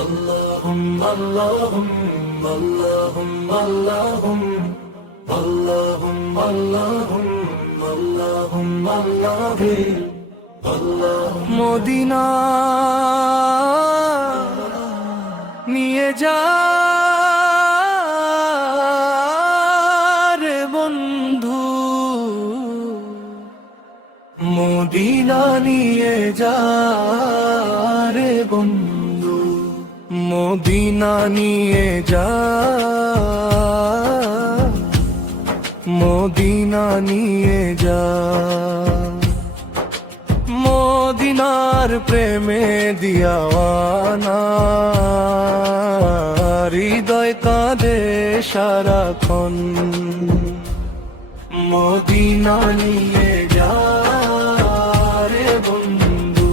اللهم اللهم اللهم اللهم اللهم اللهم اللهم Medina নিয়ে যা রে বন্ধু, মদিনা নিয়ে যা রে বন্ধু, মদিনা নিয়ে যা, মদিনা নিয়ে যা। মদিনার প্রেমে দিয়াওয়ানা হৃদয় কাঁদে সারাক্ষণ। মদিনা নিয়ে যা রে বন্ধু,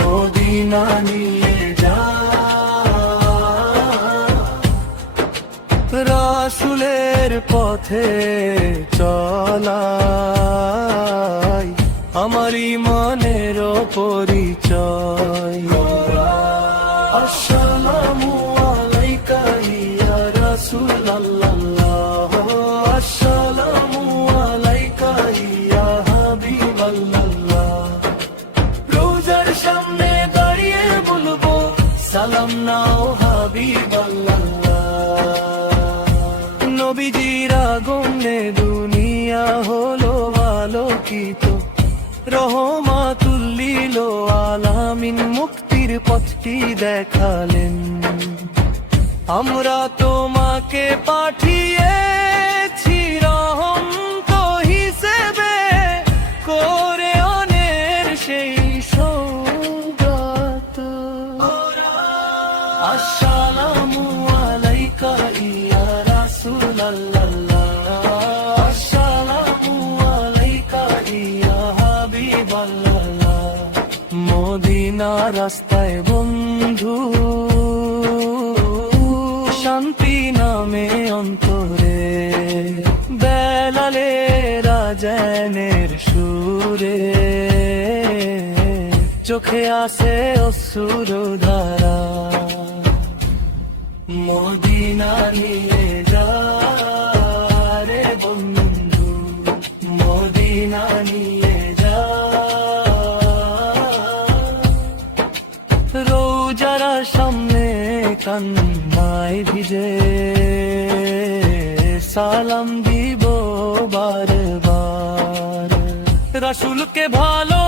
মদিনা নিয়ে যা। রাসূলের পথে চলাই আমার ঈমানের পরিচয়। আসসালামু আলাইকা ইয়া রাসূলাল্লাহ, আসসালামু আলাইকা ইয়া হাবিবাল্লাহ। রোজার সামনে দাঁড়িয়ে বলবো সালাম নাও হাবিবাল্লাহ। নবীজির আগমনে দুনিয়া হলো আলোকিত, রহমাতুল লিল আলামিন মুক্তির পথটি দেখালেন। আমরা তোমাকে পাঠিয়েছি রহমত হিসেবে করে অনের সেই সওগাত। আসসালামু আলাইকা ইয়া রাসূলাল্লাহ, আসসালামু আলাইকা ইয়া হাবিবাল্লাহ। মদিনা রাস্তায় বন্ধু শান্তি নামে অন্তরে, বেলালের আজানের সুরে চোখে আসে অশ্রুর ধারা। মদিনা নিয়ে যা রে বন্ধু, মদিনা নিয়ে যা। রোজার সামনে কান্নায় ভিজে সালাম দিব বারবার। রাসূলকে ভালো